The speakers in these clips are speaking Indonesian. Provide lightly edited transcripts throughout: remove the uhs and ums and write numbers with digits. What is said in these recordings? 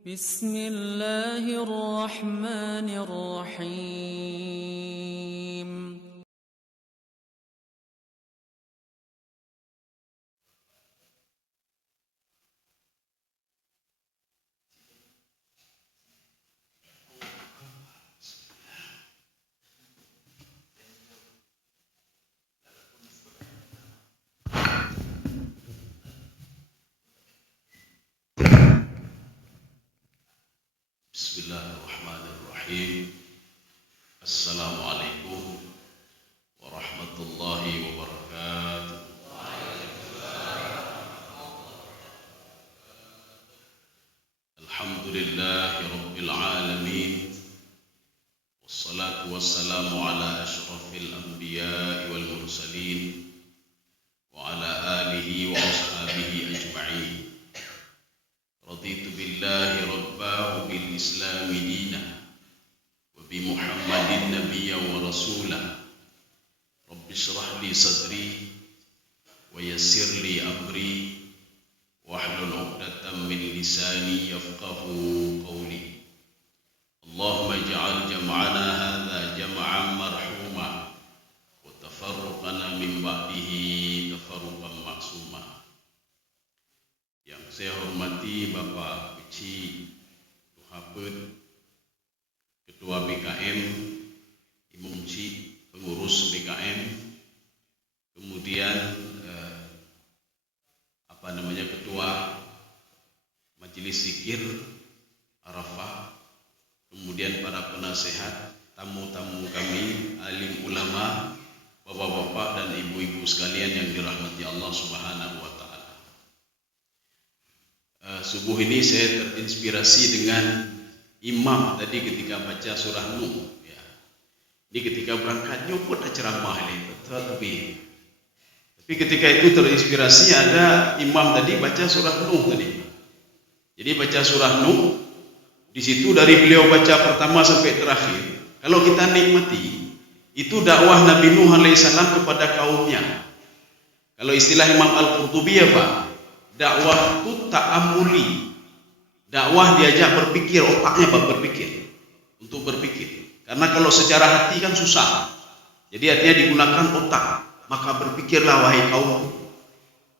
بسم الله الرحمن الرحيم. Bismillahirrahmanirrahim. Assalamualaikum warahmatullahi wabarakatuh. Alhamdulillahi rabbil alamin. Wassalatu wassalamu ala asyrafil anbiya'i wal mursalin wa ala alihi wa ashabihi ajma'in. Raditu billahi rabba wa bil islami dina wa bi muhammadin nabiyya wa rasula. Rabbi shrah li sadri wa yassir li amri wahlul 'uqdatam min lisani yafqahu qawli. Allahumma ij'al jam'ana hadha jam'an marhuma wa tafarruqana min ba'dihi tafarruqan ma'suma. Yang saya hormati Bapak Beci Tuhapet, Ketua BKM, Imam Ci, pengurus BKM, kemudian Ketua Majelis Zikir Arafah, kemudian para penasehat, tamu-tamu kami, alim ulama, bapak-bapak dan ibu-ibu sekalian yang dirahmati Allah Subhanahu wa Ta'ala. Subuh ini saya terinspirasi dengan imam tadi ketika baca surah Nuh. Ya. Ini ketika berangkat nyopot ceramah ini, tapi ketika itu terinspirasi ada imam tadi baca surah Nuh tadi. Jadi baca surah Nuh, di situ dari beliau baca pertama sampai terakhir. Kalau kita nikmati, itu dakwah Nabi Nuh alaihissalam kepada kaumnya. Kalau istilah Imam Al-Qurtubi ya Pak, dakwah itu ta'amuli. Dakwah diajak berpikir, otaknya Pak berpikir. Untuk berpikir. Karena kalau secara hati kan susah. Jadi artinya digunakan otak. Maka berpikirlah wahai kaum.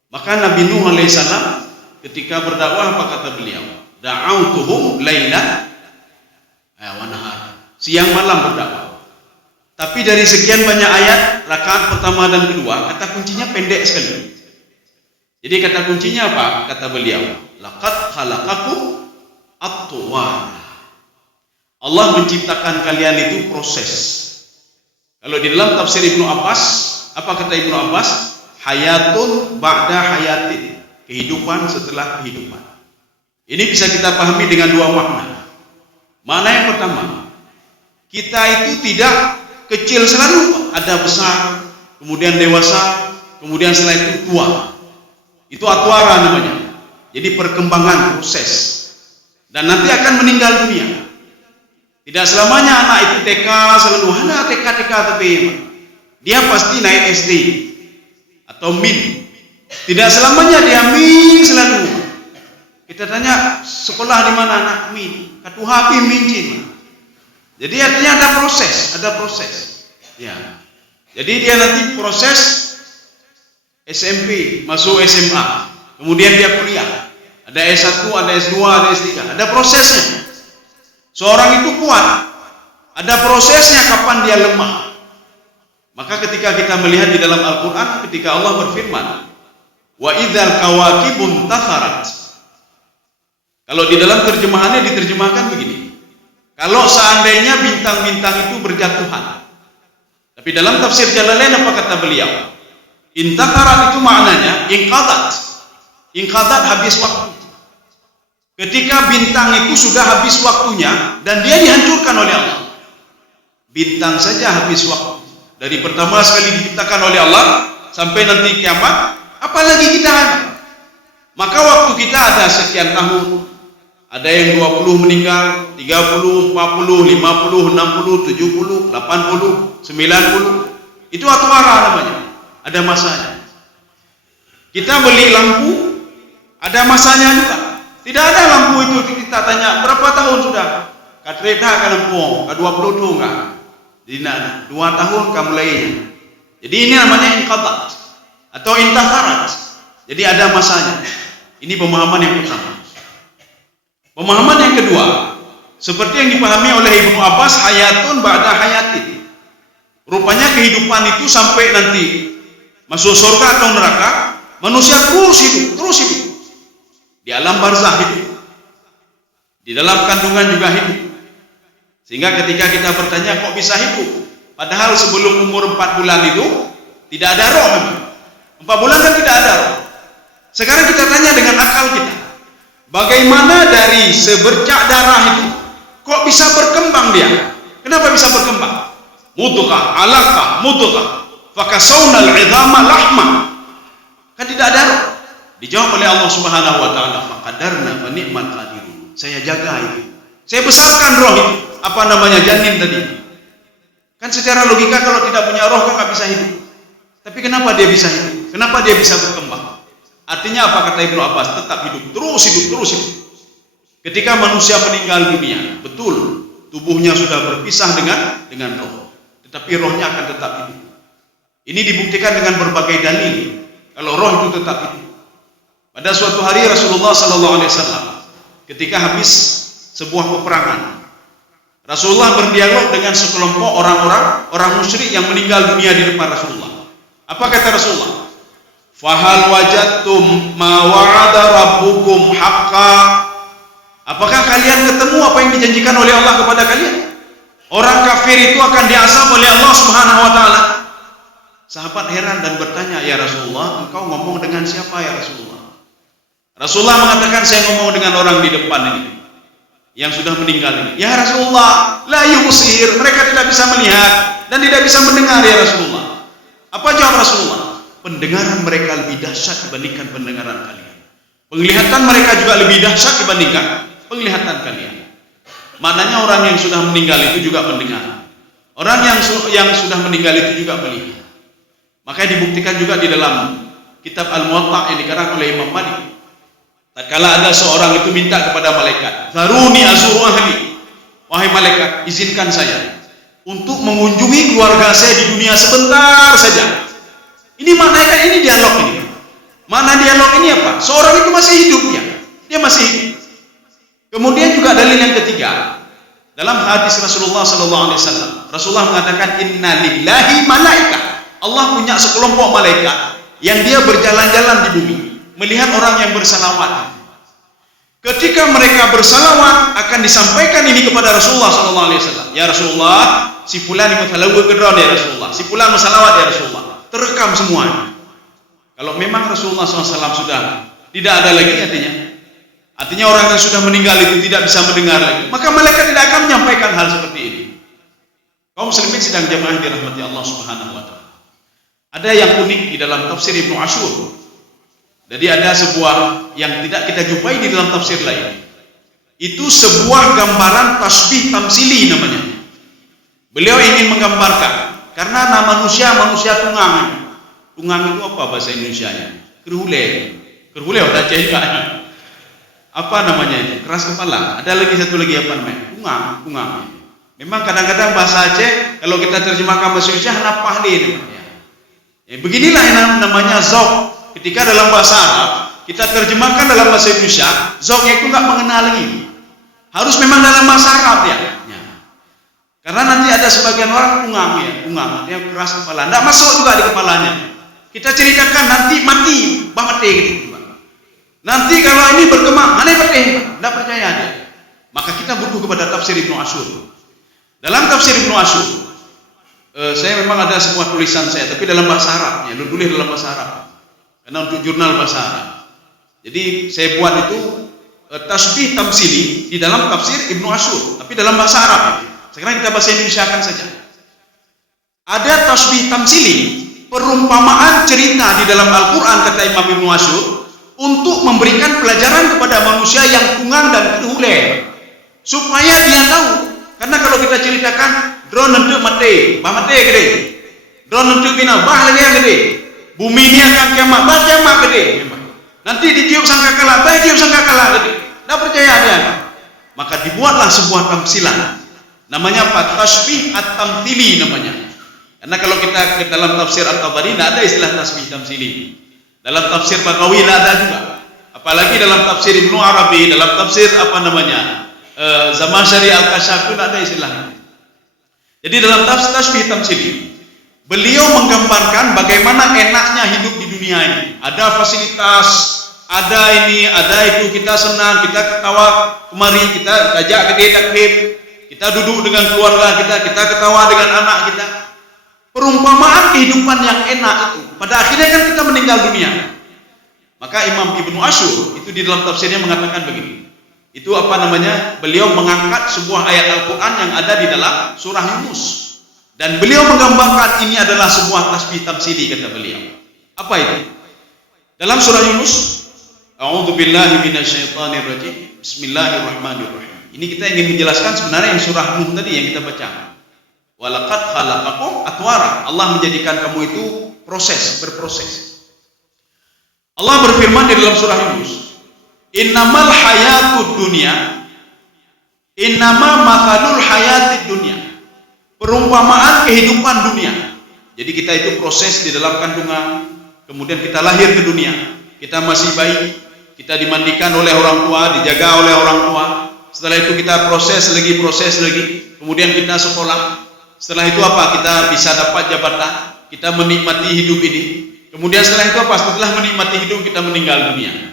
Maka Nabi Nuh alaihissalam ketika berdakwah apa kata beliau? Da'autuhum lailan wa nahar. Siang malam berdakwah. Tapi dari sekian banyak ayat, rakaat pertama dan kedua, kata kuncinya pendek sekali. Jadi kata kuncinya apa? Kata beliau, laqad khalaqakum at-tuwar. Allah menciptakan kalian itu proses. Kalau di dalam tafsir Ibnu Abbas, apa kata Ibnu Abbas? Hayatun ba'da hayatin. Kehidupan setelah kehidupan. Ini bisa kita pahami dengan dua makna. Makna yang pertama, kita itu tidak kecil selalu, ada besar, kemudian dewasa, kemudian setelah itu tua. Itu atwara namanya. Jadi perkembangan proses. Dan nanti akan meninggal dunia. Tidak selamanya anak itu TK selalu ada TK tapi dia pasti naik SD atau min. Tidak selamanya dia min selalu. Kita tanya sekolah di mana anak min? Katuhapi mincin. Jadi artinya ada proses, Ya. Jadi dia nanti proses SMP, masuk SMA, kemudian dia kuliah. Ada S1, ada S2, ada S3, ada prosesnya. Seorang itu kuat, ada prosesnya kapan dia lemah. Maka ketika kita melihat di dalam Al-Quran, ketika Allah berfirman, wa idzal kawakibun tatharat. Kalau di dalam terjemahannya diterjemahkan begini, kalau seandainya bintang-bintang itu berjatuhan. Tapi dalam tafsir Jalalain apa kata beliau? Intakarat itu maknanya ingqadat habis waktu. Ketika bintang itu sudah habis waktunya dan dia dihancurkan oleh Allah. Bintang saja habis waktu. Dari pertama sekali diciptakan oleh Allah sampai nanti kiamat, apalagi kita ada. Maka waktu kita ada sekian tahun. Ada yang 20 meninggal, 30, 40, 50, 60, 70, 80, 90. Itu atwara namanya. Ada masanya. Kita beli lampu, ada masanya juga. Tidak ada lampu itu kita tanya, berapa tahun sudah? Katreta kan empung, ke 20 tu enggak. Jadi 2 tahun kamu mulainya. Jadi ini namanya inqadat atau intaharat. Jadi ada masanya. Ini pemahaman yang pertama. Pemahaman yang kedua, seperti yang dipahami oleh Ibnu Abbas, hayatun ba'da hayatin. Rupanya kehidupan itu sampai nanti masuk surga atau neraka, manusia terus hidup. Di alam barzah hidup. Di dalam kandungan juga hidup. Sehingga ketika kita bertanya kok bisa hidup? Padahal sebelum umur 4 bulan itu tidak ada roh memang. 4 bulan kan tidak ada roh. Sekarang kita tanya dengan akal kita. Bagaimana dari sebercak darah itu kok bisa berkembang dia? Kenapa bisa berkembang? Mudghah, alaqah, mudghah. Fakasawnal 'idhama lahma. Kan tidak ada roh. Dijawab oleh Allah Subhanahu wa taala, faqadarna fa ni'mal qadirun. Saya jaga itu. Saya besarkan roh itu. Apa namanya janin tadi? Kan secara logika kalau tidak punya roh kan nggak bisa hidup. Tapi kenapa dia bisa hidup? Kenapa dia bisa berkembang? Artinya apa kata Ibnu Abbas? Tetap hidup, terus hidup. Ketika manusia meninggal dunia, betul tubuhnya sudah berpisah dengan roh, tetapi rohnya akan tetap hidup. Ini dibuktikan dengan berbagai dalil. Kalau roh itu tetap hidup. Pada suatu hari Rasulullah SAW ketika habis sebuah peperangan, Rasulullah berdialog dengan sekelompok orang musyrik yang meninggal dunia di depan Rasulullah. Apa kata Rasulullah? Fahal wajadtum ma wa'ada rabbukum haqqa. Apakah kalian ketemu apa yang dijanjikan oleh Allah kepada kalian? Orang kafir itu akan diazab oleh Allah Subhanahu wa taala. Sahabat heran dan bertanya, "Ya Rasulullah, engkau ngomong dengan siapa ya Rasulullah?" Rasulullah mengatakan, "Saya ngomong dengan orang di depan ini yang sudah meninggal ini." "Ya Rasulullah, la yubsir." Mereka tidak bisa melihat dan tidak bisa mendengar ya Rasulullah. Apa jawab Rasulullah? Pendengaran mereka lebih dahsyat dibandingkan pendengaran kalian. Penglihatan mereka juga lebih dahsyat dibandingkan penglihatan kalian. Maknanya orang yang sudah meninggal itu juga mendengar. Orang yang sudah meninggal itu juga melihat. Makanya dibuktikan juga di dalam kitab Al-Muwatta yang dikarang oleh Imam Malik. Tatkala ada seorang itu minta kepada malaikat, "Zaruni azuru ahli." Wahai malaikat, izinkan saya untuk mengunjungi keluarga saya di dunia sebentar saja. Ini maknanya ini dialog ini. Mana dialog ini apa? Seorang itu masih hidup ya. Dia masih hidup. Kemudian juga dalil yang ketiga. Dalam hadis Rasulullah SAW, Rasulullah mengatakan, "Inna lillahi malaikat." Allah punya sekelompok malaikat yang dia berjalan-jalan di bumi, melihat orang yang bersalawat. Ketika mereka bersalawat, akan disampaikan ini kepada Rasulullah SAW. "Ya Rasulullah, si fulan muthalawwi kedron ya Rasulullah. Si fulan bersalawat ya Rasulullah." Terekam semuanya. Kalau memang Rasulullah SAW sudah tidak ada lagi artinya orang yang sudah meninggal itu tidak bisa mendengar lagi, maka malaikat tidak akan menyampaikan hal seperti ini. Kaum muslimin sedang jamaah dirahmati Allah Subhanahu wa taala. Ada yang unik di dalam tafsir Ibnu Ashur. Jadi ada sebuah yang tidak kita jumpai di dalam tafsir lain. Itu sebuah gambaran tasbih tamsili namanya. Beliau ingin menggambarkan karena nama manusia tunggang. Tunggang itu apa bahasa Indonesianya? Kerhule udah cahaya. Apa namanya itu? Keras kepala. Ada lagi satu lagi apa namanya? Tunggang. Memang kadang-kadang bahasa Aceh kalau kita terjemahkan bahasa Indonesia napah deh namanya. Beginilah yang namanya zauk. Ketika dalam bahasa Arab kita terjemahkan dalam bahasa Indonesia, zauknya itu nggak mengenal lagi. Harus memang dalam bahasa Arab ya. Karena nanti ada sebagian orang tunggang, dia keras kepala, tidak masuk juga di kepalanya. Kita ceritakan nanti mati, gitu. Nanti kalau ini berkembang, aneh tidak percaya dia. Maka kita butuh kepada tafsir Ibnu Ashur. Dalam tafsir Ibnu Ashur, saya memang ada sebuah tulisan saya, tapi dalam bahasa Arab, ya, tulis dalam bahasa Arab. Karena untuk jurnal bahasa Arab. Jadi saya buat itu tasbih tamsili di dalam tafsir Ibnu Ashur, tapi dalam bahasa Arab. Sekarang kita bahasa Indonesiakan saja. Ada tasbih tamsili, perumpamaan cerita di dalam Al-Quran kata Imam Ibnu Ashur untuk memberikan pelajaran kepada manusia yang tunggang dan kerhule, supaya dia tahu. Karena kalau kita ceritakan drone nentu mati, gede. Drone nentu bina, lagi yang gede. Bumi ini akan kiamat gede. Nanti ditiup sangkakala, gede. Tidak percaya dia. maka dibuatlah sebuah tamsilan. Namanya apa? Tasbih at-tamthili namanya. Karena kalau kita ke dalam tafsir At-Tabari tidak ada istilah tasbih tamthili. Dalam tafsir Bagawi tidak ada juga. Apalagi dalam tafsir Ibnu Arabi, dalam tafsir Zamakhsyari Al-Kashaf itu tidak ada istilahnya. Jadi dalam tafsir tasbih tamthili, beliau menggambarkan bagaimana enaknya hidup di dunia ini. Ada fasilitas, ada ini, ada itu, kita senang, kita ketawa kemari, kita ajak ke dia takbir, kita duduk dengan keluarga kita ketawa dengan anak kita. Perumpamaan kehidupan yang enak itu, pada akhirnya kan kita meninggal dunia. Maka Imam Ibnu Asyur itu di dalam tafsirnya mengatakan begini. Itu beliau mengangkat sebuah ayat Al-Quran yang ada di dalam surah Yunus. Dan beliau menggambarkan ini adalah sebuah tasbih tamtsili, kata beliau. Apa itu? Dalam surah Yunus, A'udzubillahi minasyaitonirrajim. Bismillahirrahmanirrahim. Ini kita ingin menjelaskan sebenarnya yang surah Nuh tadi yang kita baca. Walaqad khalaqakum atwara. Allah menjadikan kamu itu berproses. Allah berfirman di dalam surah Yunus, Innamal hayatud dunya, innama mathalul hayatid dunya. Perumpamaan kehidupan dunia. Jadi kita itu proses di dalam kandungan, kemudian kita lahir ke dunia, kita masih bayi, kita dimandikan oleh orang tua, dijaga oleh orang tua. Setelah itu kita proses lagi, kemudian kita sekolah. Setelah itu apa? Kita bisa dapat jabatan, kita menikmati hidup ini. Kemudian setelah itu apa? Setelah menikmati hidup kita meninggal dunia.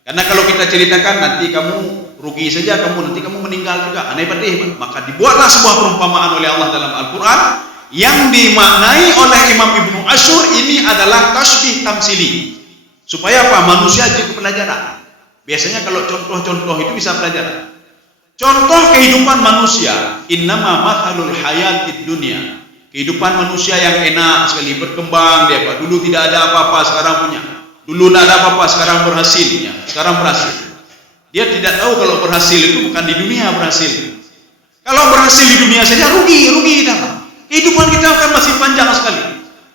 Karena kalau kita ceritakan nanti kamu rugi saja, nanti kamu meninggal juga, aneh pedih. Maka dibuatlah sebuah perumpamaan oleh Allah dalam Al-Quran yang dimaknai oleh Imam Ibnu Asyur ini adalah tasbih tamtsili. Supaya apa? Manusia jadi pelajaran. Biasanya kalau contoh-contoh itu bisa pelajaran. Contoh kehidupan manusia, innama mathalul hayatid dunya. Kehidupan manusia yang enak sekali, berkembang dia Pak. Dulu tidak ada apa-apa, sekarang punya. Dulu tidak ada apa-apa, sekarang berhasil. Sekarang berhasil. Dia tidak tahu kalau berhasil itu bukan di dunia berhasil. Kalau berhasil di dunia saja rugi kita. Kehidupan kita akan masih panjang sekali.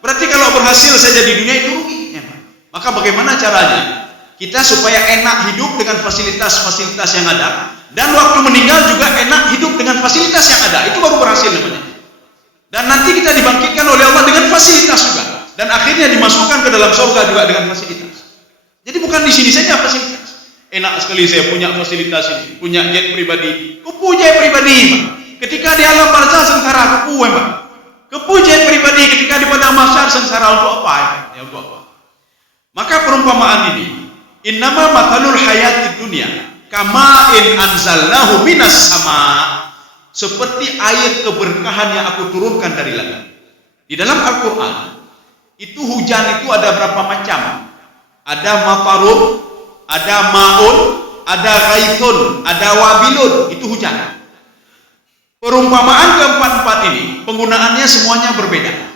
Berarti kalau berhasil saja di dunia itu rugi. Maka bagaimana caranya kita supaya enak hidup dengan fasilitas-fasilitas yang ada, dan waktu meninggal juga enak hidup dengan fasilitas yang ada? Itu baru berhasil namanya. Dan nanti kita dibangkitkan oleh Allah dengan fasilitas juga, dan akhirnya dimasukkan ke dalam surga juga dengan fasilitas. Jadi bukan di sini saja fasilitas. Enak sekali saya punya fasilitas ini, punya jet pribadi. Kepu jet pribadi, Pak. Ketika di alam barzah sengsara, kepu, Pak. Kepu jet pribadi ketika di padang mahsyar sengsara untuk apa? Ya, untuk apa? Maka perumpamaan ini, innama mathalul hayatid dunya kama in anzalnahu minas sama, seperti air keberkahan yang aku turunkan dari langit. Di dalam Al-Quran itu hujan itu ada berapa macam? Ada matarun, ada ma'un, ada ghaithun, ada wabilun. Itu hujan. Perumpamaan keempat-empat ini penggunaannya semuanya berbeda.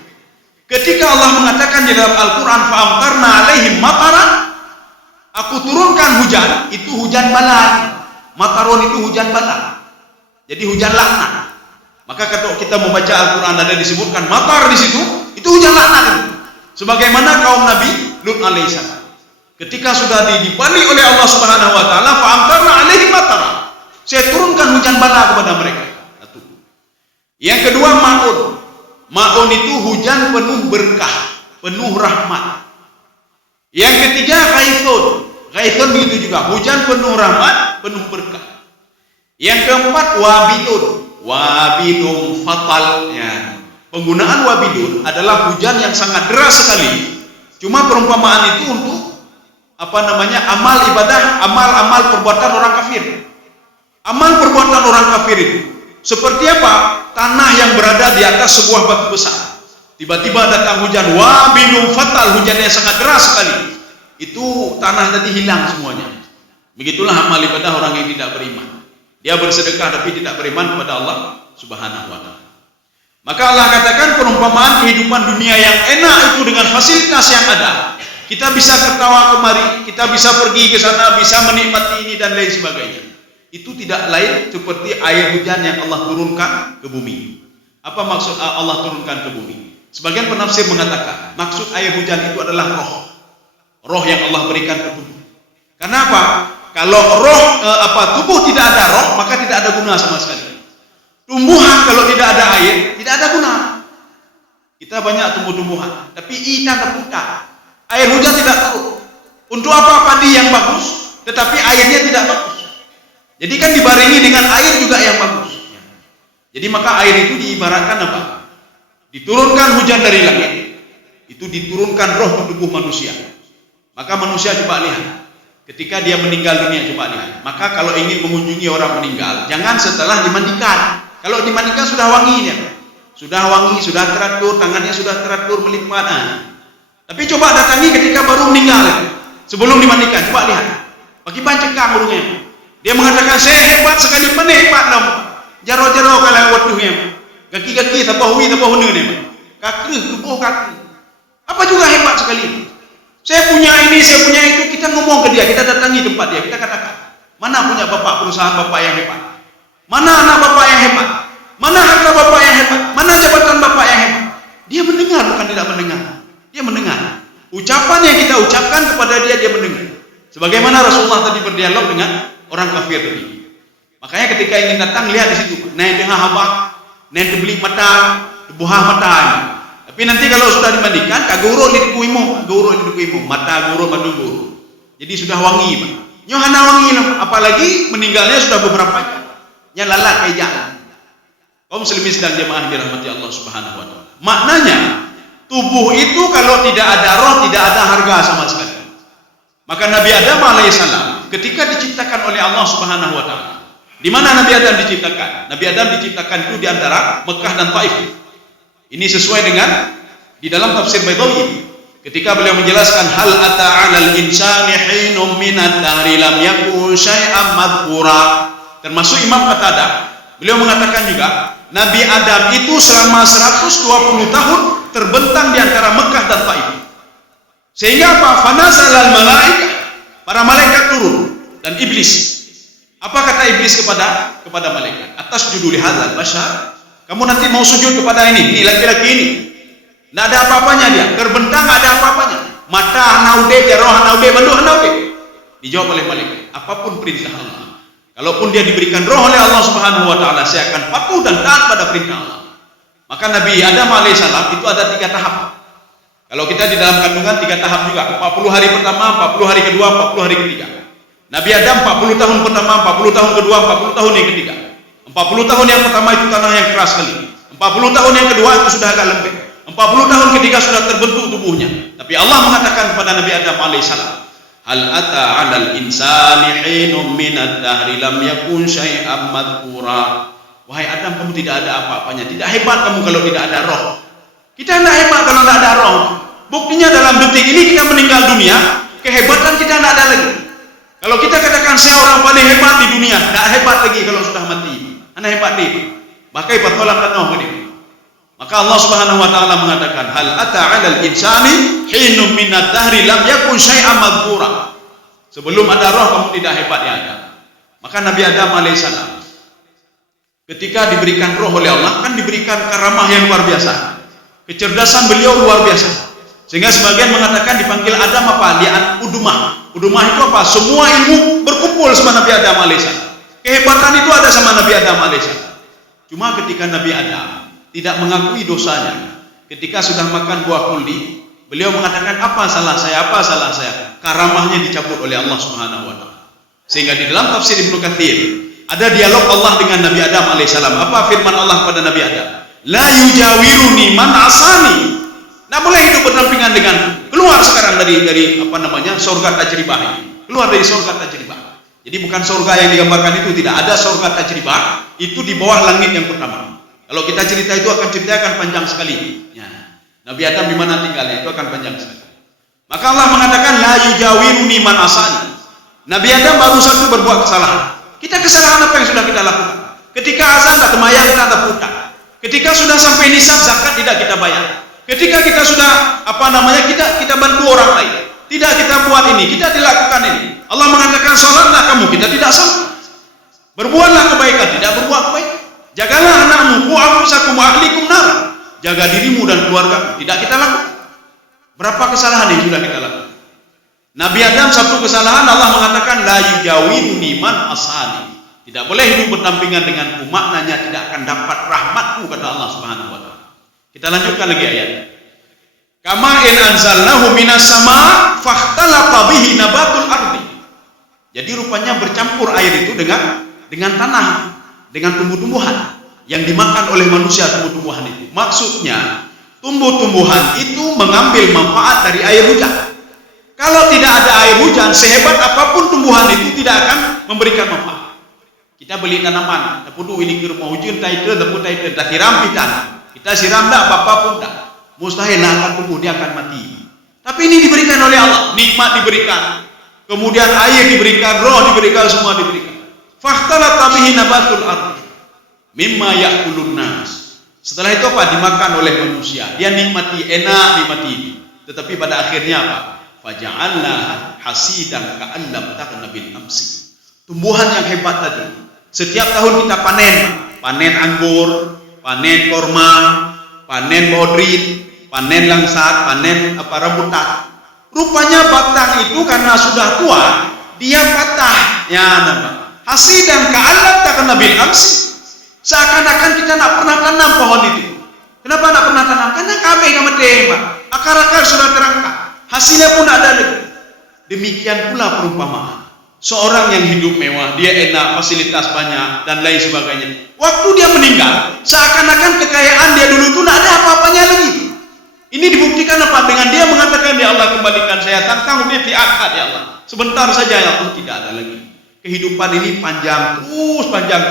Ketika Allah mengatakan di dalam Al-Quran fa'amtarna alaihim mataran, aku turunkan hujan, itu hujan bala. Matarun itu hujan bala. Jadi hujan laknat. Maka kalau kita membaca Al-Quran ada disebutkan matar di situ, itu hujan laknat. Sebagaimana kaum Nabi Lut alaihissalam. Ketika sudah dibalik oleh Allah Subhanahu wa taala, fa'amtarna alaihim mataran. Saya turunkan hujan bala kepada mereka. Satu. Yang kedua ma'un. Ma'un itu hujan penuh berkah, penuh rahmat. Yang ketiga ghaithun. Ghaithun begitu juga, hujan penuh rahmat, penuh berkah. Yang keempat wabilun. Wabilun fatal, ya. Penggunaan wabilun adalah hujan yang sangat deras sekali. Cuma perumpamaan itu untuk amal ibadah, amal perbuatan orang kafir. Amal perbuatan orang kafir itu seperti apa? Tanah yang berada di atas sebuah batu besar. Tiba-tiba datang hujan, wabilun fatal, hujan yang sangat deras sekali. Itu tanah tadi hilang semuanya. Begitulah amal ibadah orang yang tidak beriman. Dia bersedekah tapi tidak beriman kepada Allah Subhanahu wa taala. Maka Allah katakan perumpamaan kehidupan dunia yang enak itu dengan fasilitas yang ada. Kita bisa ketawa kemari, kita bisa pergi ke sana, bisa menikmati ini dan lain sebagainya. Itu tidak lain seperti air hujan yang Allah turunkan ke bumi. Apa maksud Allah turunkan ke bumi? Sebagian penafsir mengatakan maksud air hujan itu adalah roh yang Allah berikan ke tubuh. Kenapa? Kalau tubuh tidak ada roh, maka tidak ada guna sama sekali. Tumbuhan kalau tidak ada air, tidak ada guna. Kita banyak tumbuh-tumbuhan, tapi ikan terputar. Air hujan tidak turun. Untuk apa padi yang bagus, tetapi airnya tidak bagus. Jadi kan dibarengi dengan air juga yang bagus. Jadi maka air itu diibaratkan apa? Diturunkan hujan dari langit, itu diturunkan roh ke tubuh manusia. Maka manusia coba lihat, ketika dia meninggal dunia, coba lihat. Maka kalau ingin mengunjungi orang meninggal, jangan setelah dimandikan. Kalau dimandikan sudah wangi dia, sudah wangi, sudah teratur, tangannya sudah teratur melipat. Tapi coba datangi ketika baru meninggal, sebelum dimandikan, coba lihat. Bagi pancekang burungnya. Dia mengatakan saya hebat sekali, mana hebat dong. Jaro-jaro kalau waduhnya, gaki-gaki tabahui nih, kaki tubuh kaki. Apa juga hebat sekali. Saya punya ini, saya punya itu. Kita ngomong ke dia, kita datangi tempat dia, kita katakan, mana punya bapak perusahaan bapak yang hebat? Mana anak bapak yang hebat? Mana harta bapak yang hebat? Mana jabatan bapak yang hebat? Dia mendengar, bukan tidak mendengar. Dia mendengar. Ucapan yang kita ucapkan kepada dia, dia mendengar. Sebagaimana Rasulullah tadi berdialog dengan orang kafir tadi. Makanya ketika ingin datang, lihat di situ. Naik dengan habak, naik beli mata, buah mata. Tapi nanti kalau sudah dimandikan, kaguro di kuimu, mata guru mandu guru. Jadi sudah wangi, Pak. Nyohana wangi, apalagi meninggalnya sudah beberapa jam. Nyalalah kayak jalan. Kaum muslimin sedang jemaah dirahmati Allah Subhanahu wa taala. Maknanya, tubuh itu kalau tidak ada roh, tidak ada harga sama sekali. Maka Nabi Adam alaihissalam ketika diciptakan oleh Allah Subhanahu wa taala, di mana Nabi Adam diciptakan? Nabi Adam diciptakan itu di antara Mekah dan Taif. Ini sesuai dengan di dalam tafsir Baydawi ketika beliau menjelaskan hal ata 'alal insani hinum minad dahri lam yakun syai'an madhkura. Termasuk Imam Qatadah, beliau mengatakan juga Nabi Adam itu selama 120 tahun terbentang di antara Mekah dan Taif. Sehingga apa? Fanazalal malaikah, para malaikat turun dan iblis. Apa kata iblis kepada malaikat? Atas judul hadzal bashar, kamu nanti mau sujud kepada ini laki-laki ini. Tidak ada apa-apanya dia, terbentang tidak ada apa-apanya. Mata hanaude, roh hanaude, bandu hanaude. Dijawab oleh malaikat, apapun perintah Allah. Kalaupun dia diberikan roh oleh Allah Subhanahu wa taala, saya akan patuh dan taat pada perintah Allah. Maka Nabi Adam alaihissalam itu ada 3 tahap. Kalau kita di dalam kandungan 3 tahap juga, 40 hari pertama, 40 hari kedua, 40 hari ketiga. Nabi Adam 40 tahun pertama, 40 tahun kedua, 40 tahun yang ketiga. 40 tahun yang pertama itu tanah yang keras sekali. 40 tahun yang kedua itu sudah agak lembek. 40 tahun ketiga sudah terbentuk tubuhnya. Tapi Allah mengatakan kepada Nabi Adam alaihissalam, hal ata 'alal insani hinum minad dahri lam yakun syai'an madhkura. Wahai Adam, kamu tidak ada apa-apanya. Tidak hebat kamu kalau tidak ada roh. Kita tidak hebat kalau tidak ada roh. Buktinya dalam detik ini kita meninggal dunia, kehebatan kita tidak ada lagi. Kalau kita katakan saya orang paling hebat di dunia, tidak hebat lagi kalau sudah mati. Anda hebat nih. Bakai patolang kanoh ini. Maka Allah Subhanahu wa taala mengatakan hal ata 'alal insani hinum minad dahri lam yakun syai'an madhkura. Sebelum ada roh kamu tidak hebat ya Adam. Maka Nabi Adam alaihissalam ketika diberikan roh oleh Allah kan diberikan karamah yang luar biasa. Kecerdasan beliau luar biasa. Sehingga sebagian mengatakan dipanggil Adam apa? Li'an udumah. Udumah itu apa? Semua ilmu berkumpul sama Nabi Adam alaihissalam. Kehebatan itu ada sama Nabi Adam alaihissalam. Cuma ketika Nabi Adam tidak mengakui dosanya, ketika sudah makan buah kuldi, beliau mengatakan apa salah saya? Apa salah saya? Karamahnya dicabut oleh Allah Subhanahu wa taala. Sehingga di dalam tafsir Ibnu Katsir ada dialog Allah dengan Nabi Adam alaihissalam. Apa firman Allah kepada Nabi Adam? La yujawiruni man asani. Nah, boleh hidup berdampingan dengan keluar sekarang dari surga tajribah ini. Keluar dari surga tajribah. Jadi bukan surga yang digambarkan itu, tidak ada surga tajribah, itu di bawah langit yang pertama. Kalau kita cerita itu akan panjang sekali. Ya. Nabi Adam di mana tinggalnya itu akan panjang sekali. Maka Allah mengatakan la yujawiruni man asani. Nabi Adam baru satu berbuat kesalahan. Kita kesalahan apa yang sudah kita lakukan? Ketika azan tak temayang kita tak putar. Ketika sudah sampai nisab zakat tidak kita bayar. Ketika kita sudah kita bantu orang lain, tidak kita buat ini, kita dilakukan ini. Allah mengatakan salatlah kamu, kita tidak salat. Berbuatlah kebaikan, tidak berbuat kebaikan. Jagalah anakmu, ku anfusakum wa ahlikum nar. Jaga dirimu dan keluargamu, tidak kita lakukan. Berapa kesalahan yang sudah kita lakukan? Nabi Adam satu kesalahan, Allah mengatakan la yujawiruni man asani. Tidak boleh hidup berdampingan denganku, maknanya tidak akan dapat rahmatku, kata Allah Subhanahu wa taala. Kita lanjutkan lagi ayat. Kama in anzalnahu minas sama fakhtalata bihi nabatul ardi. Jadi rupanya bercampur air itu dengan tanah, dengan tumbuh-tumbuhan yang dimakan oleh manusia. Tumbuh-tumbuhan itu maksudnya tumbuh-tumbuhan itu mengambil manfaat dari air hujan. Kalau tidak ada air hujan, sehebat apapun tumbuhan itu tidak akan memberikan manfaat. Kita beli tanaman, tapudu ini ke rumah hujan, taite, tak siram tanah. Kita siram dah apa-apa pun dah. Mustahil akan tumbuh, dia akan mati. Tapi ini diberikan oleh Allah, nikmat diberikan, kemudian air diberikan, roh diberikan, semua diberikan. Fakhtalata bihi nabatul ardi mimma ya'kulun nas. Setelah itu apa? Dimakan oleh manusia. Dia nikmati, enak nikmati. Tetapi pada akhirnya apa? Faja'alna hasidan ka'an lam takna bil amsi. Tumbuhan yang hebat tadi. Setiap tahun kita panen anggur, panen korma, panen bodrin, panen langsat, panen rambutan. Rupanya batang itu karena sudah tua, dia patah. Ya, nampak. Hasidan ka'an lam takna bil amsi. Seakan-akan kita nak pernah tanam pohon itu. Kenapa nak pernah tanam? Karena kami kamu tembak. Akar-akar sudah terangkat. Hasilnya pun ada lagi. Demikian pula perumpamaan. Seorang yang hidup mewah, dia enak, fasilitas banyak, dan lain sebagainya. Waktu dia meninggal, seakan-akan kekayaan dia dulu itu tidak ada apa-apanya lagi. Ini dibuktikan apa? Dengan dia mengatakan, ya Allah kembalikan saya, tangkang dia tiakat ya Allah. Sebentar saja ya Allah, tidak ada lagi. Kehidupan ini panjang, terus panjang.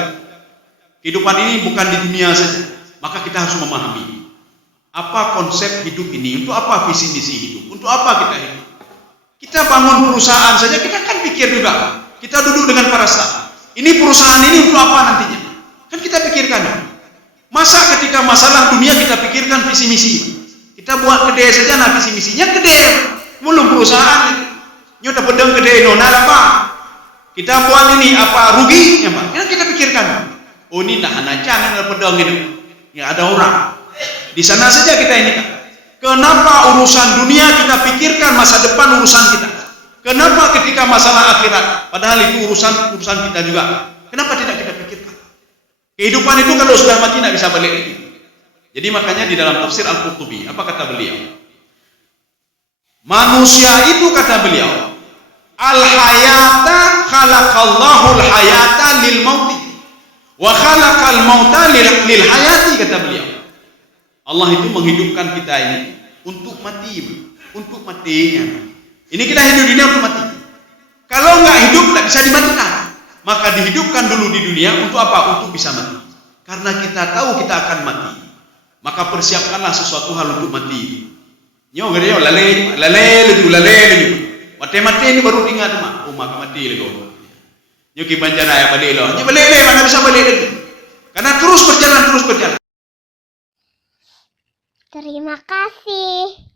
Kehidupan ini bukan di dunia saja. Maka kita harus memahami apa konsep hidup ini, untuk apa visi misi hidup, untuk apa kita hidup. Kita bangun perusahaan saja, kita kan pikir juga. Kita duduk dengan para staf. Ini perusahaan ini untuk apa nantinya? Kan kita pikirkan. Masa ketika masalah dunia kita pikirkan visi misi. Kita buat kedai saja, nah visi misinya kedai. Belum perusahaan itu. Nyoda pedang kedai nona apa? Kita buat ini apa rugi? Ya Pak. Kan kita pikirkan. Oh ini dah hanacan ada pedang itu. Ya ada orang. Di sana saja kita ini kan. Kenapa urusan dunia kita pikirkan masa depan urusan kita? Kenapa ketika masalah akhirat? Padahal itu urusan kita juga. Kenapa tidak kita pikirkan? Kehidupan itu kalau sudah mati tidak bisa balik lagi. Jadi makanya di dalam tafsir Al-Qurtubi, apa kata beliau? Manusia itu kata beliau, al-hayata khalaqallahu al-hayata lil mauti wa khalaqal mauta lil hayati, kata beliau. Allah itu menghidupkan kita ini untuk mati, untuk matinya. Ini kita hidup di dunia untuk mati. Kalau nggak hidup nggak bisa dimatikan. Maka dihidupkan dulu di dunia untuk apa? Untuk bisa mati. Karena kita tahu kita akan mati. Maka persiapkanlah sesuatu hal untuk mati. Nyo gede lale lagi. Mati ini baru ingat mah. Oh maka mati lagi. Nyo ki banjara ya balik loh. Nyo balik mana bisa balik lagi. Karena terus berjalan. Terima kasih.